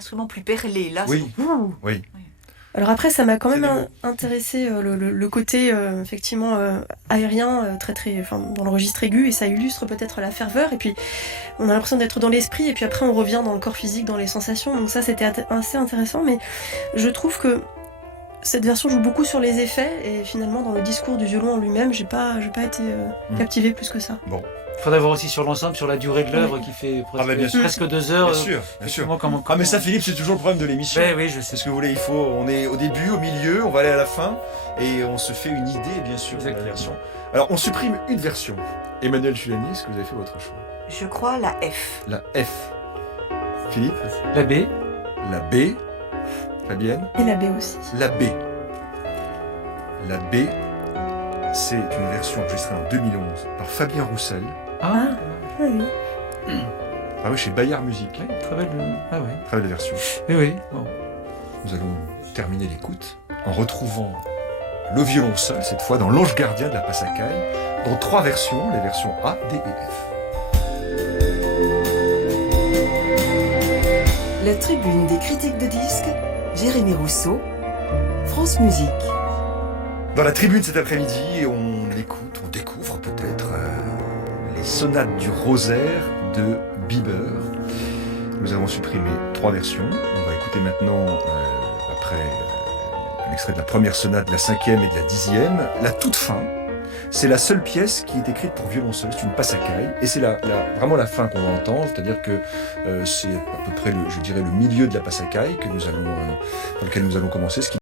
instrument plus perlé. Là, Oui, c'est... Ouh. oui. Alors après, ça m'a quand C'est même des mots. intéressé le côté effectivement aérien, enfin, dans le registre aigu, et ça illustre peut-être la ferveur. Et puis, on a l'impression d'être dans l'esprit, et puis après, on revient dans le corps physique, dans les sensations. Donc ça, c'était assez intéressant. Mais je trouve que cette version joue beaucoup sur les effets, et finalement, dans le discours du violon en lui-même, j'ai pas été captivée plus que ça. Bon. Il faudrait voir aussi sur l'ensemble, sur la durée de l'œuvre qui fait presque, bah, bien sûr. presque 2 heures. Bien sûr, bien sûr. Comment... Ah mais ça Philippe, c'est toujours le problème de l'émission. Ben oui, je sais. C'est ce que vous voulez, on est au début, au milieu, on va aller à la fin, et on se fait une idée, bien sûr, de la Exactement. version. Alors, on supprime une version. Emmanuel Chulani, est-ce que vous avez fait votre choix? Je crois la F. La F. Philippe? La B. La B. Fabienne? Et la baie aussi. La B. La B, c'est une version enregistrée en 2011 par Fabien Roussel, Ah, Oui. paru chez Bayard Musique. ouais, très belle. Ah ouais. Très belle version. Oui, oui. Bon. Nous allons terminer l'écoute en retrouvant le violon seul, cette fois dans l'Ange gardien de la Passacaille, dans 3 versions, les versions A, D et F. La tribune des critiques de disques, Jérémy Rousseau, France Musique. Dans la tribune cet après-midi, on découvre peut-être les sonates du rosaire de Bieber. Nous avons supprimé 3 versions. On va écouter maintenant, après un extrait de la première sonate, de la 5e et de la 10e, la toute fin. C'est la seule pièce qui est écrite pour violon seul, c'est une passacaille, et c'est vraiment la fin qu'on va entendre, c'est-à-dire que c'est à peu près, je dirais, le milieu de la passacaille dans lequel nous allons commencer, ce qui